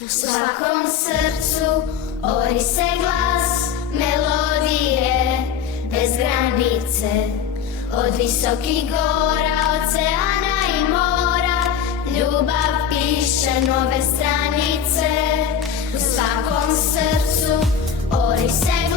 U svakom srcu ori se glas melodije bez granice. Od visokih gora, oceana i mora, ljubav piše nove stranice. U svakom srcu ori se